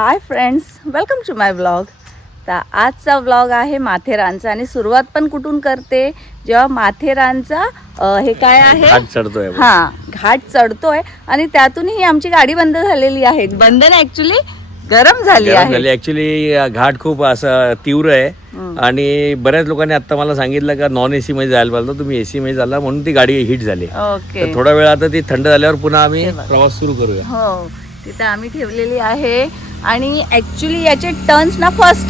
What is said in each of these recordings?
High friends, welcome to my vlog. तर आजचा vlog आहे माथेरानचा आणि सुरुवात पण कुठून करते जेव्हा माथेरानचा हे काय आहे घाट चढतोय. घाट चढतोय आणि त्यातूनही आमची गाडी बंद झालेली आहे. बंद नाही, ऍक्च्युली गरम झाली आहे. ऍक्च्युली घाट खूप असं तीव्र आहे आणि बऱ्याच लोकांनी आता मला सांगितलं का नॉन एसी मध्ये जायला पाहिजे, तुम्ही एसी मध्ये झाला म्हणून ती गाडी हिट झाली. ओके, थोडा वेळ आता ती थंड झाल्यावर पुन्हा आम्ही प्रवास सुरू करूया. हो, तिथे आम्ही ठेवलेली आहे. आणि ॲक्च्युली याचे टर्न्स ना फर्स्ट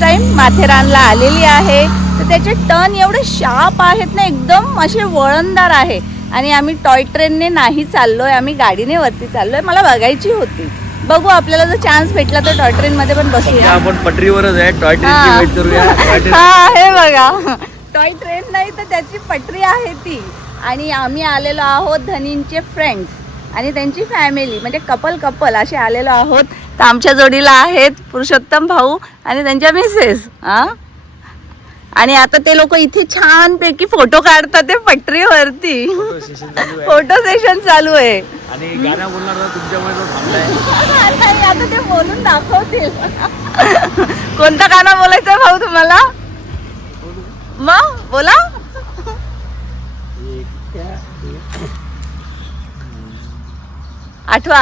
टाइम माथेरानला आलेली आहे. तर त्याचे टर्न एवढे शार्प आहेत ना, एकदम असे वळणदार आहे. आणि आम्ही टॉय ट्रेनने नाही चाललोय, आम्ही गाडीने वरती चाललोय. मला बघायची होती, बघू आपल्याला जर चान्स भेटला तर टॉय ट्रेन मध्ये पण बसूया. आपण पटरीवरच आहे, टॉय ट्रेनची वेट करूया. हा, हे बघा, टॉय ट्रेन नाही तर त्याची पटरी आहे ती. आणि आम्ही आलेलो आहोत धनींचे फ्रेंड्स आणि त्यांची फॅमिली, म्हणजे कपल असे आलेलो आहोत. तर आमच्या जोडीला आहेत पुरुषोत्तम भाऊ आणि त्यांच्या मिसेस. आणि आता ते लोक इथे छानपैकी फोटो काढतात ते पटरीवरती. फोटो सेशन चालू आहे. आणि गाणं बोलणार तुमच्यामुळे तो थांबलाय. नाही, आता ते बोलून दाखवतील. कोणतं गाणं बोलायचं भाऊ तुम्हाला? मग बोला. आठवा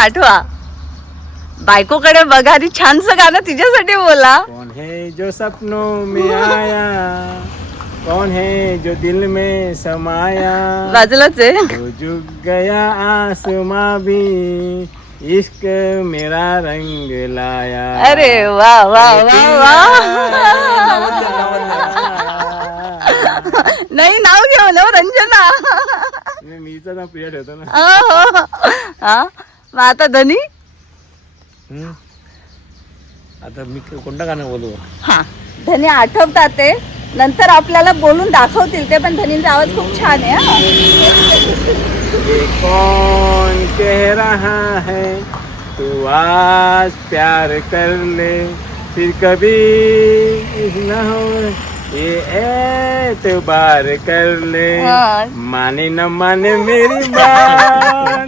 बायकोकडे बघा आणि छानसं गाणं तिच्यासाठी बोला. कौन है जो सपनों में आया, कौन है जो दिल में समाया, बाजूलाच आहे. वो झुक गया आसमां भी, इश्क मेरा रंग लाया. अरे वा वा वा वा. नाही, नाव घेऊ ना रंजना. मीचा नाव प्रिया ठेवतो ना. हा, मग आता धनी. आता मी कोणतं गाणं बोलू? हा, धनी आठवतात ते, नंतर आपल्याला बोलून दाखवतील ते. पण धनींचा आवाज खूप छान आहे. ये कौन कह रहा है तू आज प्यार कर ले, फिर कभी न हो ये एतबार कर ले, माने न माने मेरी बात.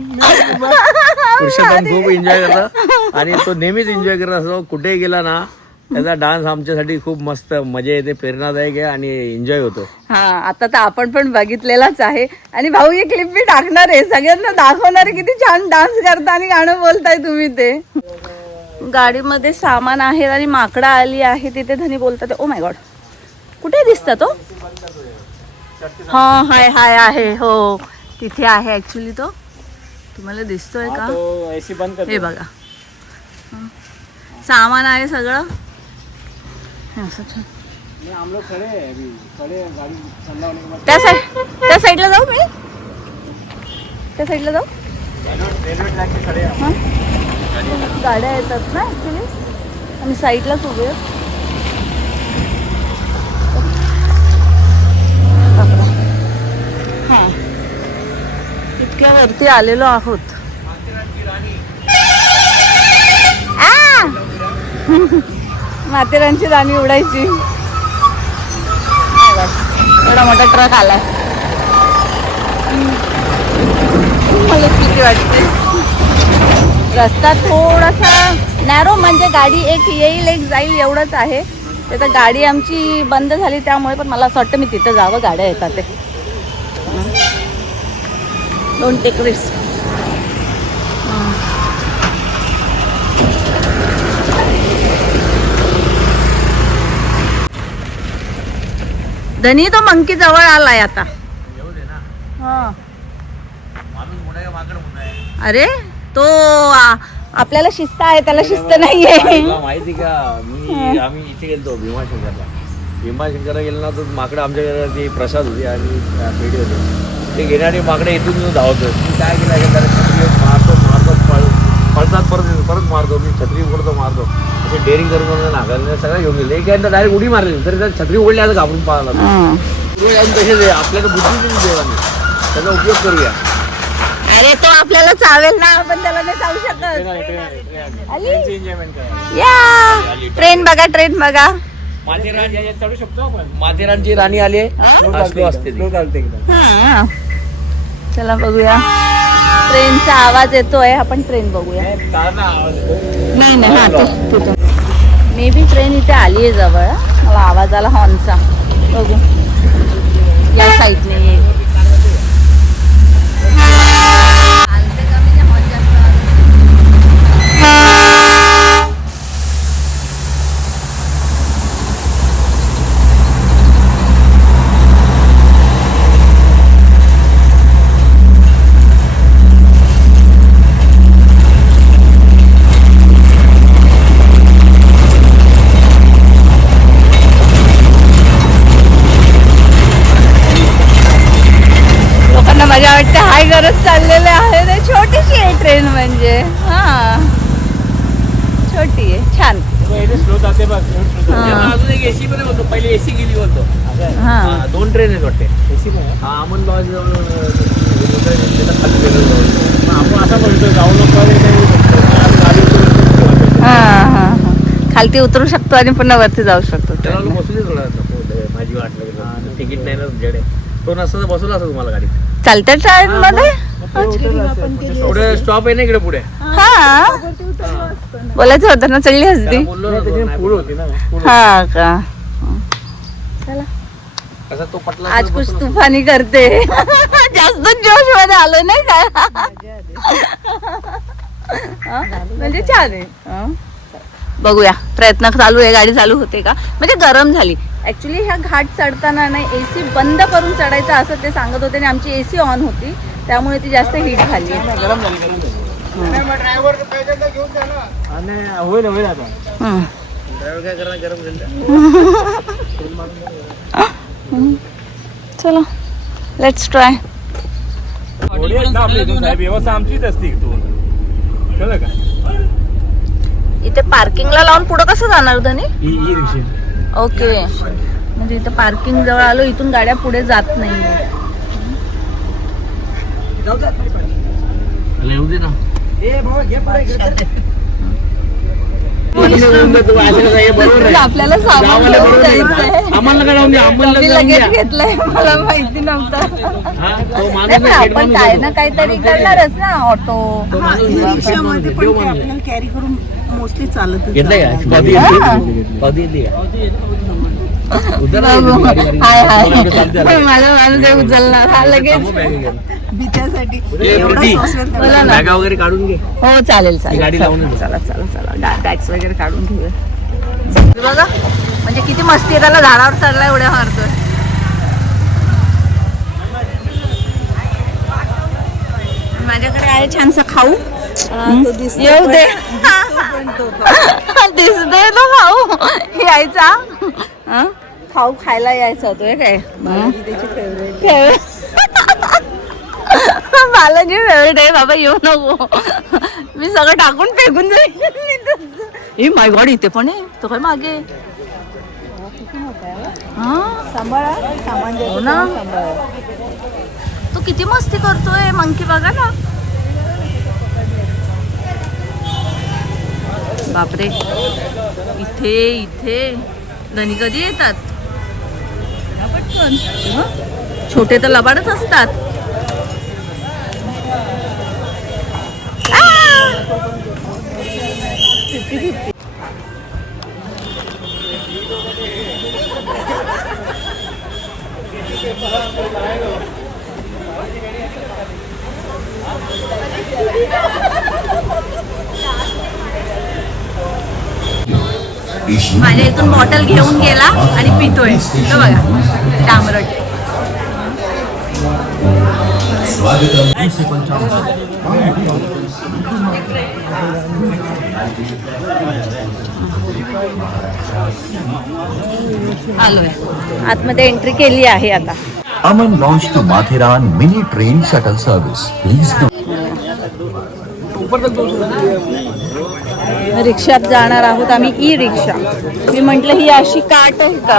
पुरुषोत्तम खूप एन्जॉय करतो आणि तो नेहमीच एन्जॉय करत असतो. कुठेही गेला ना त्याचा डान्स आमच्यासाठी खूप मस्त मजा येते, प्रेरणादायक आहे आणि एन्जॉय होतो. हा, आता तर आपण पण बघितलेलाच आहे. आणि भाऊ ही क्लिप मी टाकणार आहे, सगळ्यांना दाखवणार आहे किती छान डान्स करता आणि गाणं बोलताय तुम्ही. ते गाडीमध्ये सामान आहे आणि माकडा आली आहे तिथे. धनी बोलतात, ओ माय गॉड, कुठे दिसता तो? हा, हाय आहे. हो, तिथे आहे ऍक्च्युली. तो तुम्हाला दिसतोय का? ऐसी बंद कर. हे बघा, सामान आहे सगळं. हम लोग खड़े हैं अभी, खड़े हैं गाड़ी ठंडा होने के बाद. त्या साईडला जाऊ मी. त्या साईडला जाऊ. रेलवे ट्रैक पे खड़े हैं. गाड्या येतात ना ऍक्च्युली, आम्ही साईडलाच उभे आहोत. हा, इतक्या वरती आलेलो आहोत. माथेरानची राणी उडायची. एवढा मोठा ट्रक आलाय. मला किती वाटते. रस्ता थोडासा नॅरो, म्हणजे गाडी एक येईल एक जाईल एवढंच आहे. तर गाडी आमची बंद झाली त्यामुळे. पण मला असं वाटतं मी तिथं जावं, गाड्या येतात ते. Don't take risk. धनी तो मंकी जवळ आलाय आता. अरे तो आपल्याला शिस्त आहे, त्याला शिस्त नाहीये. माहिती का, आम्ही इथे गेलतो भीमाशंकरला गेलो ना, तर माकडं आमच्याकडे ती प्रसाद होती आणि पेढी होती. ते घेणारे माकडे इथून धावतो. मी काय केलं, छत्री मारतो पळतात, परत मारतो. मी छत्री उघडतो, मारतो. असे डेअरिंग करून नाकारले, सगळं घेऊन गेले. एक डायरेक्ट उडी मारली, तरी त्या छत्री उघडली आता घाबरून पाहायला. तसेच आपल्याला बुद्धी दिली देवाने, त्याचा उपयोग करूया. अरे तो आपल्याला चावेल ना, आपण त्याला नाही चावू शकत. या ट्रेन बघा. चढू शकतो आपण. माथेरानची राणी आली असते ती. चला बघूया. ट्रेनचा आवाज येतोय. आपण ट्रेन बघूया. नाही नाही हा तिथून मे बी ट्रेन इथे आली आहे जवळ. मला आवाज आला हॉर्नचा. बघू या साईडने येईल. माझ्या वाटतं हाय गरज चाललेले आहे. ते छोटीशी आहे ट्रेन म्हणजे हा छोटी आहे छान. स्लो जाते बघ. अजून एक एसी पण होतो. पहिले एसी गेली होतो. हा 2 ट्रेन आहेत वाटते. एसी नाही हा अमन लॉज जवळ आपण असा म्हणतो जाऊ नको हा हा खालती उतरू शकतो आणि पुन्हा वरती जाऊ शकतो. त्याला बसू थोडा माझी वाट लागेल. तिकीट नाही ना तुमच्याकडे. तो नसता बसवला असं तुम्हाला गाडी. चालतं ट्रेन मध्ये. पुढे स्टॉप आहे ना इकडे पुढे. हा बोलायचं होतं ना चढली असती. बोललो ना तो, नाही पूल होती ना. हा का चला कसा तो पटला आज कुछ तुफानी करते. जास्त जोश मध्ये आलो नाही काय. म्हणजे छान आहे. बघूया प्रयत्न चालू आहे. गाडी चालू होते का. म्हणजे गरम झाली ऍक्च्युली. ह्या घाट चढताना नाही एसी बंद करून चढायचं असं ते सांगत होते आणि आमची एसी ऑन होती त्यामुळे ती जास्त हीट झाली. गरम झाली ड्रायव्हर घेऊन जा ना. आणि होईल होईल आता. ड्रायव्हर काय करणार गरम झालं. चलो लेट्स ट्राय. व्यवस्था आमचीच असते इथून. कळलं का. इथे पार्किंगला लावून पुढं कसं जाणार धनी. ई रिक्षा. ओके म्हणजे इथं पार्किंग जवळ आलो. इथून गाड्या पुढे जात नाही. येऊ दे ना. आपल्याला सामान घेऊन जायचंय. आम्हाला काय लावून द्या. आम्हाला लगेच घेतलंय मला माहिती नव्हतं. आपण काय ना काहीतरी करणारच ना. ऑटो रिक्षामध्ये पण ते आपल्याला कॅरी करून मोस्टली चालत घेतलंय का. कधी कधी येते हाय हाय माझा माणूस आहे उचलणार हा लगेच भीत्यासाठी बोला ना. बॅगा वगैरे काढून घे. हो चालेल चालेल. गाडी लावून दे. चला चला चला बॅग्स वगैरे काढून घेऊया. बघा म्हणजे किती मस्ती आहे. त्याला झाडावर चढला एवढ्या मारतोय. माझ्याकडे आहे छानसा खाऊ. येऊ दे. दिसतोय ना खाऊ यायचा. खाऊ खायला यायचा होतोय काय. बालाजी फेवरेट आहे बाबा. येऊ नको. मी सगळं टाकून फेकून जाईल. माय गॉड इथे पण आहे. तो काय मागे सांभाळा सामान हो ना. तो किती मस्ती करतोय मंकी बघा ना. बापरे इथे इथे धनी कधी येतात. पटकन छोटे तर लबाडच असतात. माझ्या इथून बॉटल घेऊन गेला आणि पितोय. तो बघा डामरट. आलोय आतमध्ये एंट्री केली आहे आता. Aman launched to Mathiran mini train shuttle service. Please do. रिक्षात जाणार आहोत आम्ही. ई रिक्षा. मी म्हंटल ही अशी काट आहे का.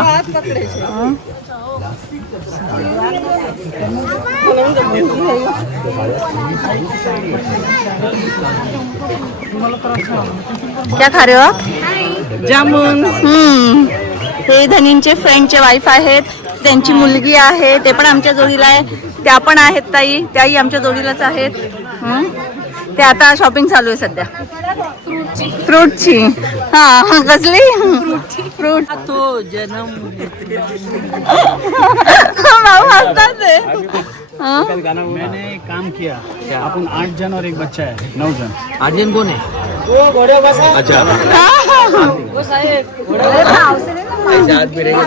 क्या खा रहे हो आप. जामुन. हे धनींचे फ्रेंडचे वाईफ आहेत. त्यांची मुलगी आहे. ते पण आमच्या जोडीला आहे. त्या पण आहेत ताई. त्याही आमच्या जोडीलाच आहेत. ते आता शॉपिंग चालू आहे सध्या फ्रूटची. हा कसली फ्रूट तो जन्म भाऊ हसतात ते. हा? मैंने काम किया अपन 8 जन और एक बच्चा है 9 जन. आर्यन कोण आहे? अच्छा ऐसे हाथ भी रहेगा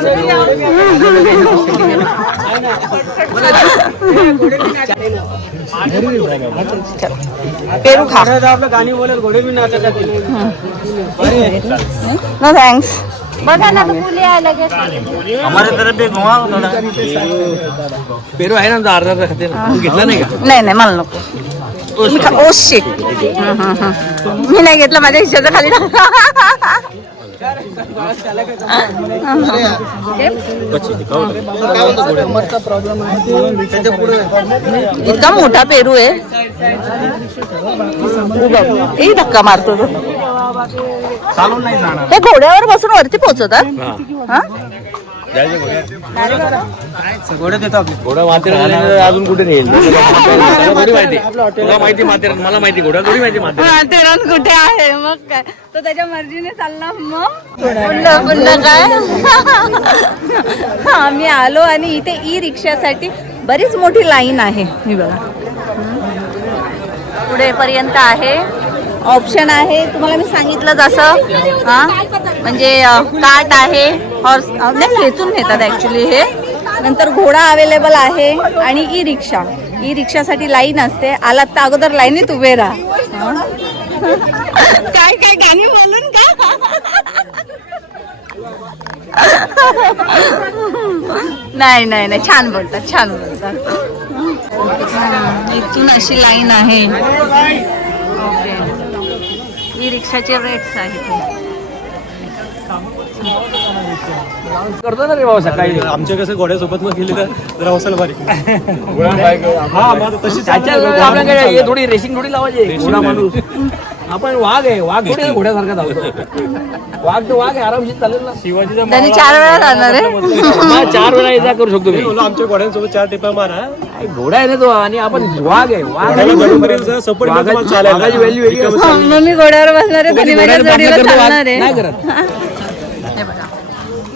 पेरू खा. आपलं गाणी बोलत घोडे भी नाचत जातील. No thanks. बघा ना मुली आहे लगेच. हमारे तरफ भी घुमा थोड़ा. पेरू आहे ना तो अर्धा अर्धा खाते ना. तू घेतला नाही का? नाही नाही मला नको. Oh shit. मी नाही घेतलं माझ्या हिश्श्याचं खाली इतका मोठा पेरू आहे. हे धक्का मारतो तो. चालून नाही जाणार. हे घोड्यावर बसून वरती पोहोचवतात. हा? घोडे देतो आपले. घोडा माथेरान अजून कुठे नेईल? थोडी माहिती तुला माहिती माथेरान, मला माहिती घोडा थोडी माहिती माथेरान. माथेरान कुठे आहे मग काय तो त्याच्या मर्जीने चालला. मग पुन्हा काय आम्ही आलो आणि इथे ई रिक्षासाठी बरीच मोठी लाईन आहे. ही बघा पुढे पर्यंत आहे. ऑप्शन आहे तुम्हाला मी सांगितलं जसं. हा म्हणजे कार्ट आहे, हॉर्स नाही खेचून नेतात ॲक्च्युली हे. नंतर घोडा अवेलेबल आहे आणि ई रिक्षा. ई रिक्षासाठी लाईन असते. आलात तर अगोदर लाईनीत उभे राहा. काय काय गाणी बोलून का नाही नाही नाही छान बोलतात छान बोलतात. इथून अशी लाईन आहे. ओके ई रिक्षाचे रेट्स आहेत. करतो ना रे बाबा सकाळी. आमच्या कसं घोड्यासोबत मग गेली तर जरा हौसल भारी. आपल्याकडे हे थोडी रेसिंग थोडी लावायची. घोडा माणूस आपण वाघ आहे. वाघ थोडी घोड्यासारखा धावतो. वाघ तर वाघ आहे आरामशीर चालेल ना. शिवाजीचा त्यांनी 4 वेळा जाणार आहे. 4 वेळा इजा करू शकतो मी. आमच्या घोड्यांसोबत 4 टिपा मारा. घोडा आहे ना तो आणि आपण वाघ आहे. वाघ सपोर्ट वाघाची व्हॅल्यू वेगळी असते. मग मी घोड्यावर बसणार आहे. त्यांनी माझ्या जोडीला चालणार आहे. नाही करत. हे बघा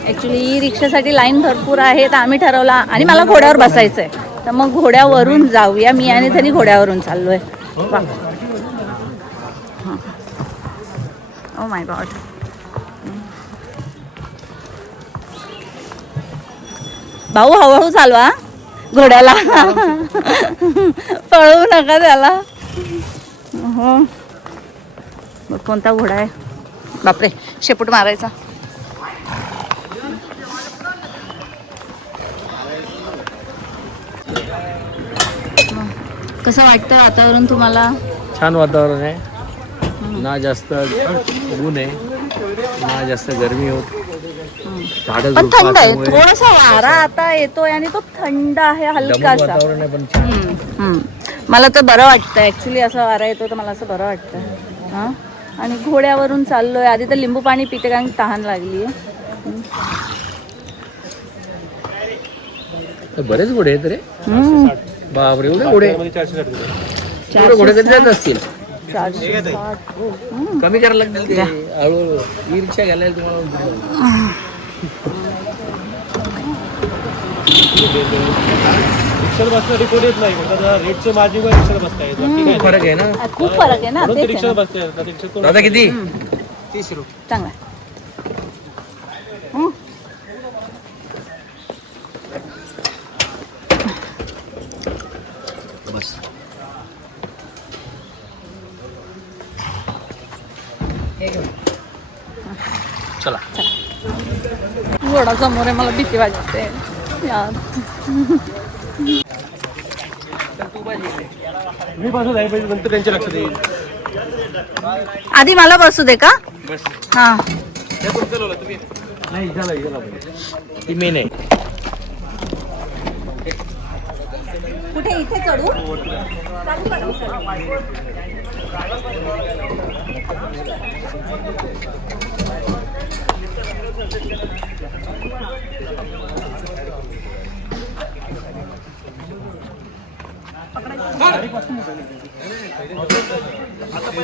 ॲक्च्युली ई रिक्षासाठी लाईन भरपूर आहे. तर आम्ही ठरवला आणि मला घोड्यावर बसायचं आहे तर मग घोड्यावरून जाऊया. मी आणि त्यांनी घोड्यावरून चाललोय. Oh my God. भाऊ हळूहळू चालवा घोड्याला. पळवू नका त्याला. हो बघ कोणता घोडा आहे. बापरे शेपूट मारायचा. कसं वाटतं वातावरण तुम्हाला? छान वातावरण आहे. ना जास्त ऊन आहे ना जास्त गरमी होत. झाडं पण झुडपं थंड आहे. असल्यामुळे थोडासा वारा आता येतोय आणि तो थंड आहे हलकासा. दमट वातावरण आहे पण छान. मला तर बरं वाटतं ॲक्च्युली. असं वारा येतो तर मला असं बरं वाटतं. हां आणि घोड्यावरून चाललोय. आधी तर लिंबू पाणी पिते कारण तहान लागली आहे. बरेच घोडे आहेत रे. बापरे एवढे घोडे. एवढे घोडे कधी जात असतील. 460. कमी करायला लागतील ते हळूहळू. ई रिक्षा घ्यायला तुम्हाला रिक्षाला बसणं रिपोर्ट येत नाही. रेटच्या मार्जिनवर रिक्षाला बसता येत. फरक आहे ना. खूप फरक आहे ना. तेच आहे रिक्षाला ना. बसता येत. दादा किती? 30 रुपये. चांगला बस चला. घोडा समोर आहे. मला भीती वाटते यार. मी बसू जाईल पाहिजे नंतर त्यांच्या लक्षात येईल. आधी मला बसू दे का? हा नाही झालं ती मेन आहे. कुठे इथे चढू?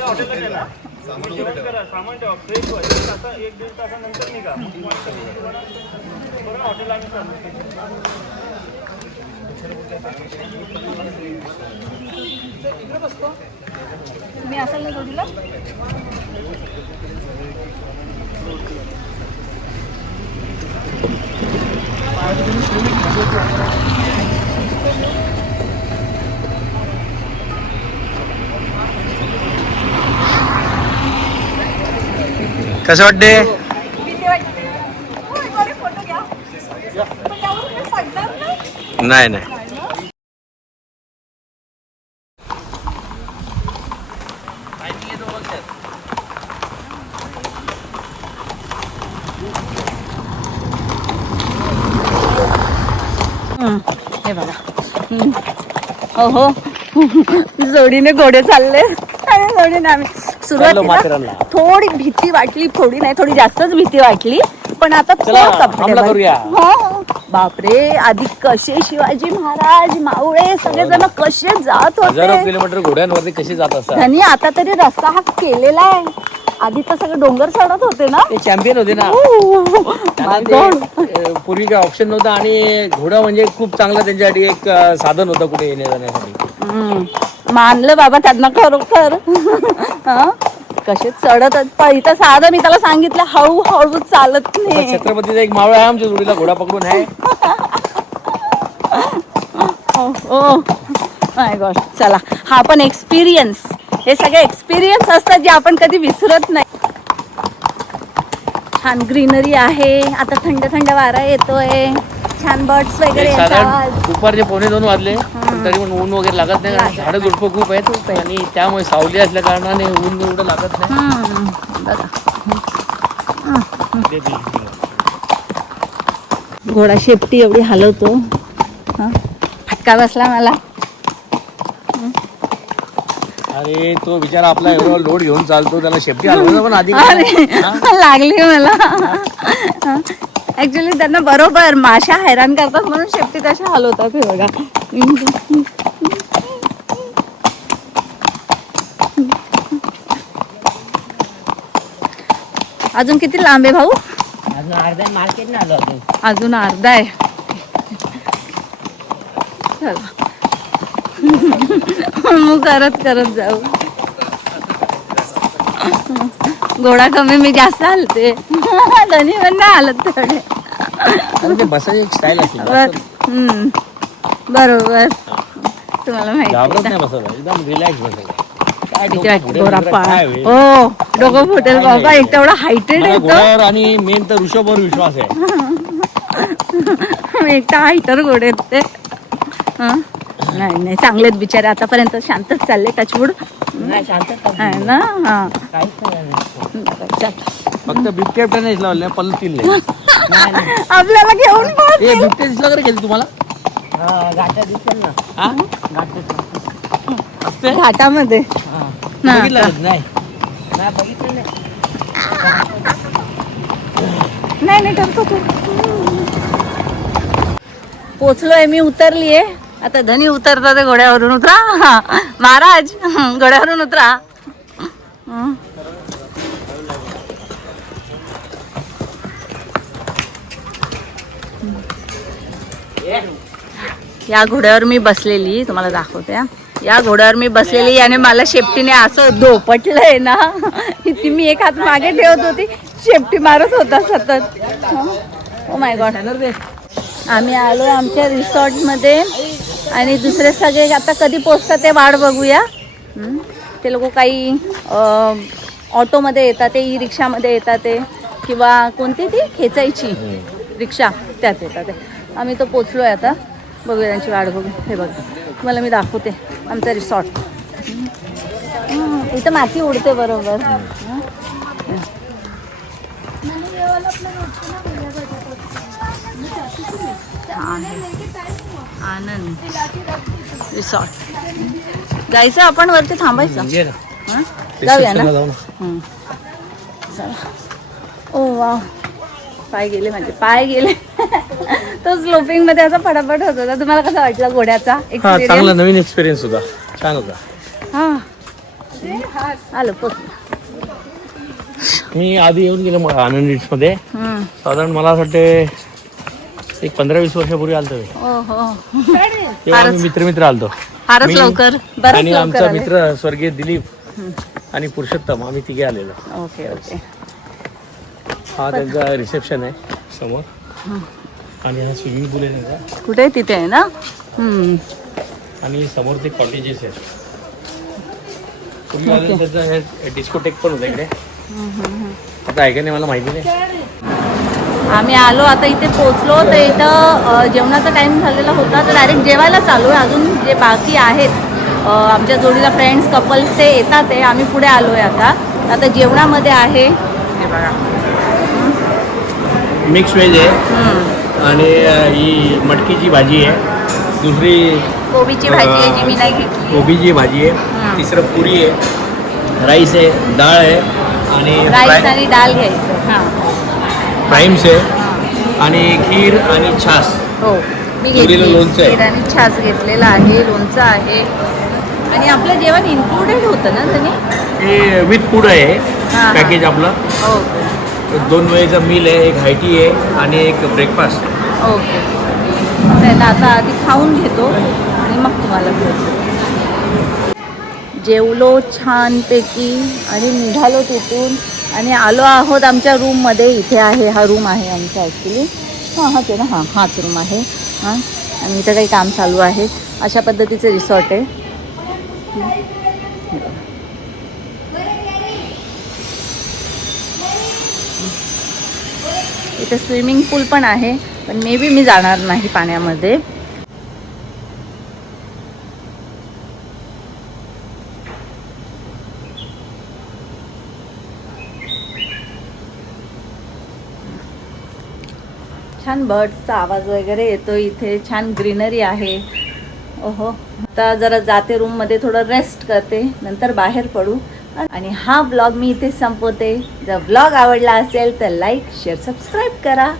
हॉटेलला गेला जेवण करा, सामान ठेवा, फ्रेश व्हा, 1-1.5 तासानंतर निघा. बरं हॉटेलला आम्ही चाललो. तुम्ही असाल ना जोडीला? कसं वाटते? भीती वाटते. हो, एक वारी फोटो घ्या. पण त्यावर काही पडणार नाही. नाही नाही. हे बघा. हो जोडीने घोडे चालले आणि जोडीने आम्ही सुरुवातीला माथेरानला. थोडी भीती वाटली, थोडी नाही थोडी जास्तच भीती वाटली, पण आता चला, थोडं हमला comfortable. करूया. हो. बापरे, आधी कसे शिवाजी महाराज मावळे सगळेजण कसे जात हजारो होते किलोमीटर घोड्यांवरती कशी जात असतात. आणि आता तरी रस्ता हा केलेला आहे. आधी तर सगळे डोंगर चढत होते ना. ते चॅम्पियन होते ना. त्यांना My God. ते, पूर्वी काही ऑप्शन नव्हतं आणि घोडा म्हणजे खूप चांगला त्यांच्यासाठी एक साधन होतं कुठे येण्या जाण्यासाठी. मानलं बाबा त्यांना खरोखर. हं? कसे चढत आहेत. पण इथं साधं मी त्याला सांगितलं हळूहळू चालत आता नाही. छत्रपतीचा एक मावळा आहे आमच्या जोडीला, घोडा पकडून आहे. Oh my God. चला, हा पण एक्सपिरियन्स, हे सगळे एक्सपिरियन्स असतात जे आपण कधी विसरत नाही. छान ग्रीनरी आहे, आता थंड थंड वारा येतोय, छान बर्ड्स वगैरे एक यांचा आवाज. साधारण दुपारचे 1:45 वाजले तरी पण ऊन वगैरे लागत नाही, कारण झाडं झुडपं खूप आहेत आणि त्यामुळे सावली असल्या कारणाने ऊन एवढं लागत नाही. बघा, घोडा शेपटी एवढी हलवतो. हं? फटका बसला मला. अरे तो बिचारा आपला एवढा लोड घेऊन चालतो, त्याला शेपटी हलवायचा पण आधी अरे लागली मला. ऍक्च्युली त्यांना बरोबर माशा हैराण करतात म्हणून शेपटी तशा हलवतात. हे बघा. अजून किती लांब आहे भाऊ? अजून अर्धा आहे. चला. मग करत जाऊ. घोडा कमी मी जास्त हलते. दोन्ही पण नाही हलत थोडे. ते बसायची एक स्टाईल असते. बरोबर. तुम्हाला घाबरत माहिती नाही बसायला, एकदम रिलॅक्स बसायचं. हो, डोकं फुटेल बाबा. एक तेवढा हायटेड येतो, घोड्यावर आणि मेन तर ऋषभवर विश्वास आहे. एक तर हायटर घोडे आहेत ते. हं? नाही नाही, चांगलेत बिचारे. आतापर्यंत शांतच चालले. टचवूड आहे ना. हा, चल. फक्त बिबट्या नाही लावले, पलतील नाही. आपल्याला घेऊन पळ. हे बिबट्या दिसला का रे गेली तुम्हाला? हा? असते? घाटामध्ये ना. बघितलं नाही. नाही नाही, ठरतो तू. पोचलोय मी, उतरलीये. आता धनी उतरतात घोड्यावरून. उतरा. हा, महाराज घोड्यावरून उतरा. हं. या घोड्यावर मी बसलेली, तुम्हाला दाखवते. या घोड्यावर मी बसलेली आणि मला शेपटीने असं धोपटलंय ना, ती मी एक हात मागे ठेवत होती, शेपटी मारत होता सतत. Oh my God. आम्ही आलो आमच्या रिसॉर्टमध्ये आणि दुसरे सगळे आता कधी पोचतात ते वाट बघूया. ते लोक काही ऑटोमध्ये येतात, ते ई रिक्षामध्ये येतात, ते किंवा कोणती ती खेचायची रिक्षा त्यात येतात. आम्ही तो पोचलोय आता, बघूया त्यांची वाट बघू. हे बघा, तुम्हाला मी दाखवते आमचा रिसॉर्ट. इथं माती उडते बरोबर. आनंद रिसॉर्ट. जायचं आपण वरती, थांबायचं. हं? जाऊया ना. चला. ओ वा, पाय गेले माझे, पाय गेले. तो स्लोपिंग मध्ये असा फटाफट होत होता. तुम्हाला कसा वाटला घोड्याचा चांगला नवीन एक्सपिरियन्स होता, छान होता. हा, आलो पोच. मी आधी येऊन गेलो मग आनंद मध्ये. साधारण मला असं वाटते एक 15-20 वर्षापूर्वी आलतो मी. तेव्हा आम्ही मित्र आलतो. फारच मी लवकर, बरंच आणि लवकर आमचा आले. मित्र स्वर्गीय दिलीप आणि पुरुषोत्तम आम्ही तिघे आलेलो. Okay okay. हा त्यांचा रिसेप्शन आहे समोर आणि हा स्विमिंग पूल आहे त्यांचा कुठे तिथे आहे ना. आणि समोर ते कॉटेजेस आहेत. पूर्वी आलं त्याचं हे डिस्कोटेक पण होतं इकडे. आता आहे का नाही मला माहिती नाही. आम्ही आलो आता इथे पोचलो तर इथं जेवणाचा टाइम झालेला होता तर डायरेक्ट जेवायला चालू आहे. अजून जे बाकी आहेत आमच्या जोडीला फ्रेंड्स कपल्स ते येतात आहे. आम्ही पुढे आलो आहे आता जेवणामध्ये आहे हे बघा मिक्स व्हेज आहे आणि ही मटकीची भाजी आहे. दुसरी कोबीची भाजी आहे जी मी नाही घेतली. कोबीची भाजी आहे. तिसरं पुरी आहे. राईस आहे. डाळ आहे आणि राईस आणि डाळ घ्यायचं. हां प्राईम्स आहे आणि खीर आणि छास. हो मी जोडीला घेतली लोणचं आहे. खीर आणि छास घेतलेला आहे. लोणचं आहे आणि आपलं जेवण इन्क्लुडेड होतं ना त्यांनी. हे विथ फूड आहे हां. पॅकेज आपलं. ओके 2 वेळेचा मील आहे. एक हायटी आहे आणि एक ब्रेकफास्ट. ओके. त्याला आता आधी खाऊन घेतो आणि मग तुम्हाला भेटतो. जेवलो छानपैकी आणि निघालो तिथून आणि आलो आहोत आमच्या रूममध्ये. इथे आहे हा रूम आहे आमचा ॲक्च्युली. हाच आहे ना. हाच रूम आहे. आणि इथं काही काम चालू आहे. अशा पद्धतीचं रिसॉर्ट आहे. इथे स्विमिंग पूल पण आहे पण मे बी मी जाणार नाही पाण्यामध्ये. छान बर्ड्सचा आवाज वगैरे येतो इथे. छान ग्रीनरी आहे. ओहो आता जरा जाते रूममध्ये थोडं रेस्ट करते नंतर बाहेर पडू. आणि हा ब्लॉग मी इथे संपवते. जर ब्लॉग आवडला असेल तर लाईक शेअर सबस्क्राईब करा.